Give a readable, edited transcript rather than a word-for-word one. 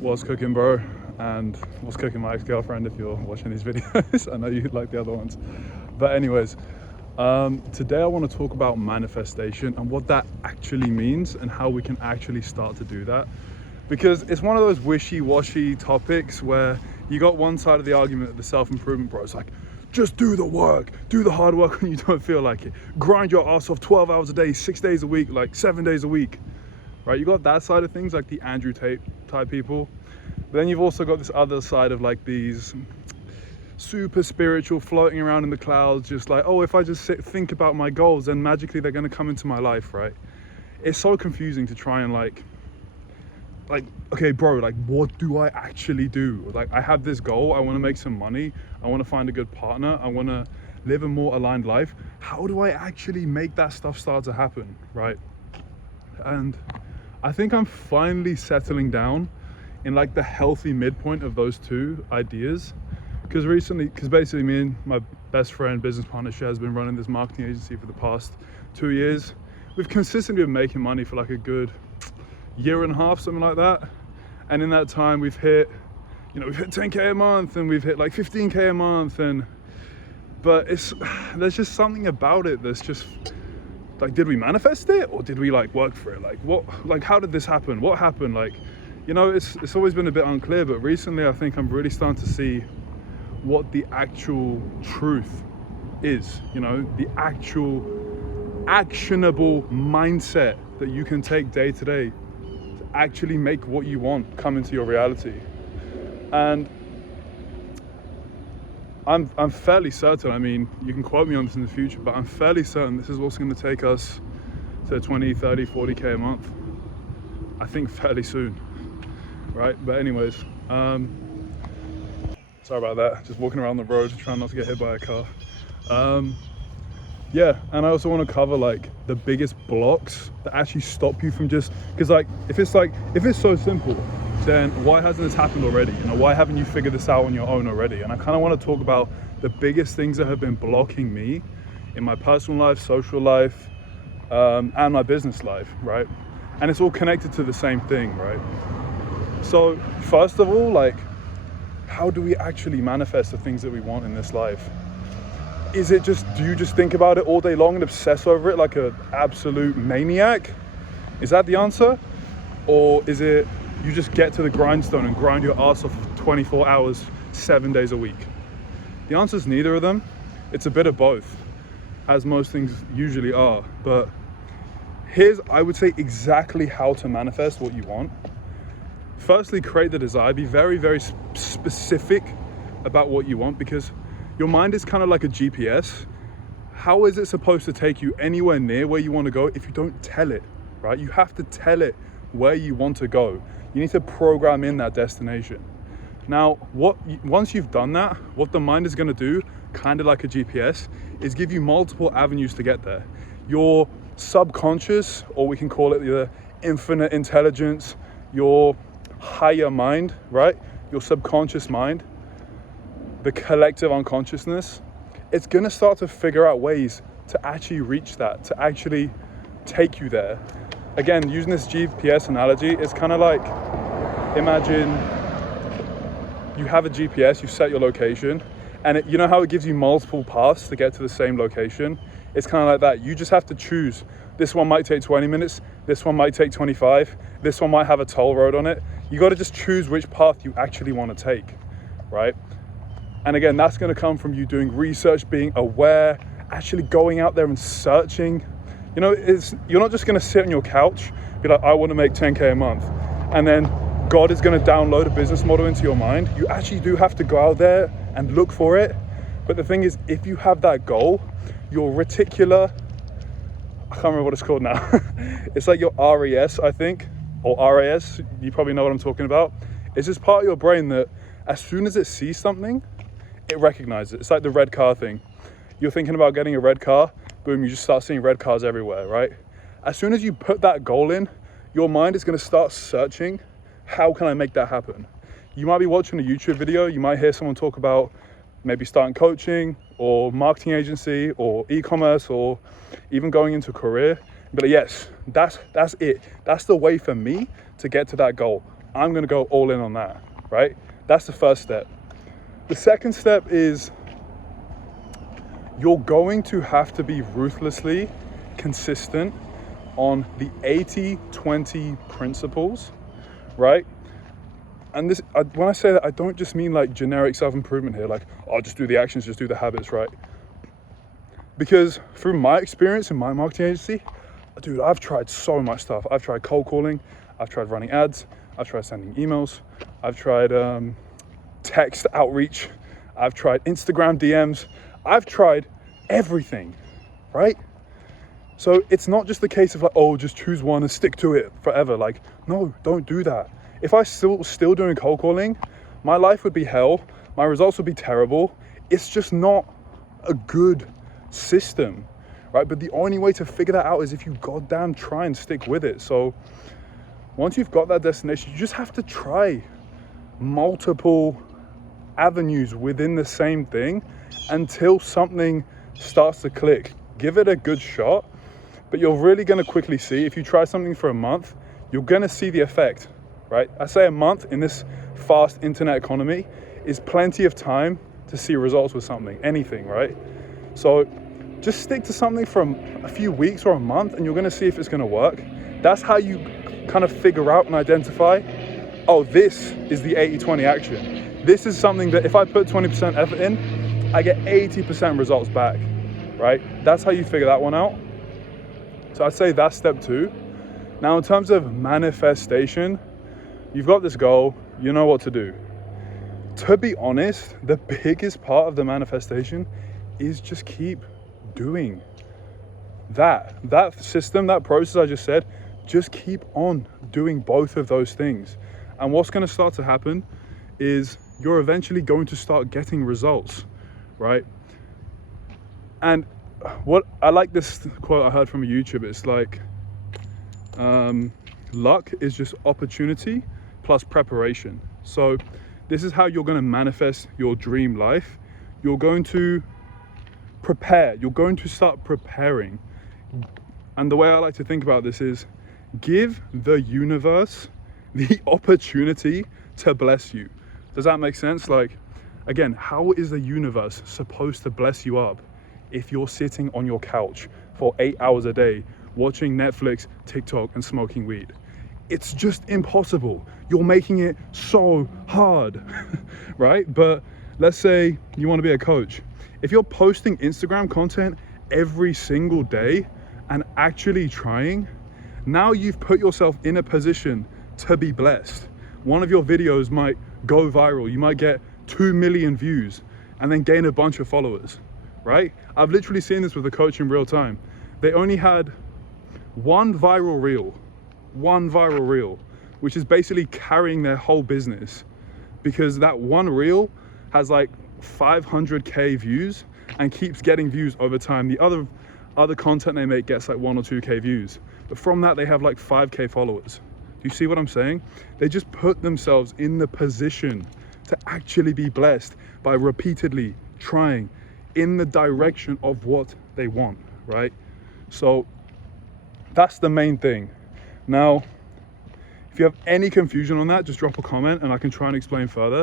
What's cooking, bro? And what's cooking, my ex-girlfriend, if you're watching these videos. I know you like the other ones. But anyways, today I want to talk about manifestation and what that actually means and how we can actually start to do that. Because it's one of those wishy-washy topics where you got one side of the argument, the self-improvement bro. It's like, just do the work, do the hard work when you don't feel like it. Grind your ass off 12 hours a day, 6 days a week, like 7 days a week. Right, you got that side of things, like the Andrew Tate type people. But then you've also got this other side of like these super spiritual, floating around in the clouds, just like, oh, if I just think about my goals, then magically they're gonna come into my life, right? It's so confusing to try and like, okay, bro, like what do I actually do? Like I have this goal, I wanna make some money, I wanna find a good partner, I wanna live a more aligned life. How do I actually make that stuff start to happen, right? And I think I'm finally settling down in like the healthy midpoint of those two ideas. Because basically me and my best friend, business partner, she has been running this marketing agency for the past 2 years. We've consistently been making money for like a good year and a half, something like that. And in that time we've hit 10K a month and we've hit like 15K a month. But there's just something about it that's just, like, did we manifest it or did we like work for it? Like how did this happen? What happened? Like, it's always been a bit unclear, but recently I think I'm really starting to see what the actual truth is, the actual actionable mindset that you can take day to day to actually make what you want come into your reality. And I'm fairly certain, I mean, you can quote me on this in the future, but I'm fairly certain this is also going to take us to 20, 30, 40K a month. I think fairly soon, right? But anyways, sorry about that. Just walking around the road, trying not to get hit by a car. Yeah, and I also want to cover like the biggest blocks that actually stop you from just, because if it's so simple, then why hasn't this happened already? Why haven't you figured this out on your own already? And I kind of want to talk about the biggest things that have been blocking me in my personal life, social life, and my business life, right? And it's all connected to the same thing, right? So first of all, like, how do we actually manifest the things that we want in this life? Do you just think about it all day long and obsess over it like an absolute maniac? Is that the answer? Or is it you just get to the grindstone and grind your ass off 24 hours, 7 days a week? The answer is neither of them. It's a bit of both, as most things usually are. But here's, I would say, exactly how to manifest what you want. Firstly, create the desire. Be very, very specific about what you want, because your mind is kind of like a GPS. How is it supposed to take you anywhere near where you want to go if you don't tell it, right? You have to tell it where you want to go. You need to program in that destination. Now, once you've done that, what the mind is going to do, kind of like a GPS, is give you multiple avenues to get there. Your subconscious, or we can call it the infinite intelligence, your higher mind, right? Your subconscious mind, the collective unconsciousness, it's going to start to figure out ways to actually reach that, to actually take you there. Again, using this GPS analogy, it's kind of like, imagine you have a GPS, you set your location, and you know how it gives you multiple paths to get to the same location? It's kind of like that. You just have to choose. This one might take 20 minutes, this one might take 25, this one might have a toll road on it. You got to just choose which path you actually want to take, right? And again, that's going to come from you doing research, being aware, actually going out there and searching. You're not just going to sit on your couch, be like, I want to make 10K a month, and then God is going to download a business model into your mind. You actually do have to go out there and look for it. But the thing is, if you have that goal, your reticular, I can't remember what it's called now. It's like your RES, I think, or RAS. You probably know what I'm talking about. It's just part of your brain that as soon as it sees something, it recognizes it. It's like the red car thing. You're thinking about getting a red car, boom, you just start seeing red cars everywhere, right? As soon as you put that goal in, your mind is going to start searching, how can I make that happen? You might be watching a YouTube video, you might hear someone talk about maybe starting coaching or marketing agency or e-commerce or even going into a career. But yes, that's it. That's the way for me to get to that goal. I'm gonna go all in on that, right? That's the first step. The second step is you're going to have to be ruthlessly consistent on the 80-20 principles, right? And this, when I say that, I don't just mean like generic self-improvement here, like, oh, just do the actions, just do the habits, right? Because through my experience in my marketing agency, dude, I've tried so much stuff. I've tried cold calling, I've tried running ads, I've tried sending emails, I've tried text outreach, I've tried Instagram DMs, I've tried everything, right? So it's not just the case of like, oh, just choose one and stick to it forever. Like, no, don't do that. If I still doing cold calling, my life would be hell, my results would be terrible. It's just not a good system, right? But the only way to figure that out is if you goddamn try and stick with it. So once you've got that destination, you just have to try multiple avenues within the same thing until something starts to click. Give it a good shot, but you're really gonna quickly see, if you try something for a month, you're gonna see the effect, right? I say a month in this fast internet economy is plenty of time to see results with something, anything, right? So just stick to something for a few weeks or a month and you're gonna see if it's gonna work. That's how you kind of figure out and identify, oh, this is the 80-20 action. This is something that if I put 20% effort in, I get 80% results back, right? That's how you figure that one out. So I'd say that's step 2. Now, in terms of manifestation, you've got this goal, you know what to do. To be honest, the biggest part of the manifestation is just keep doing that system, that process I just said. Just keep on doing both of those things. And what's going to start to happen is you're eventually going to start getting results, right? And what I like, this quote I heard from a YouTuber, it's like, luck is just opportunity plus preparation. So this is how you're going to manifest your dream life. You're going to prepare, you're going to start preparing. And the way I like to think about this is give the universe the opportunity to bless you. Does that make sense? Like, again, how is the universe supposed to bless you up if you're sitting on your couch for 8 hours a day watching Netflix, TikTok, and smoking weed? It's just impossible. You're making it so hard, right? But let's say you want to be a coach. If you're posting Instagram content every single day and actually trying, now you've put yourself in a position to be blessed. One of your videos might go viral. You might get 2 million views and then gain a bunch of followers, right? I've literally seen this with a coach in real time. They only had one viral reel, which is basically carrying their whole business, because that one reel has like 500k views and keeps getting views over time. The other content they make gets like 1 or 2k views, but from that they have like 5k followers. Do you see what I'm saying? They just put themselves in the position to actually be blessed by repeatedly trying in the direction of what they want, right? So that's the main thing. Now, if you have any confusion on that, just drop a comment and I can try and explain further.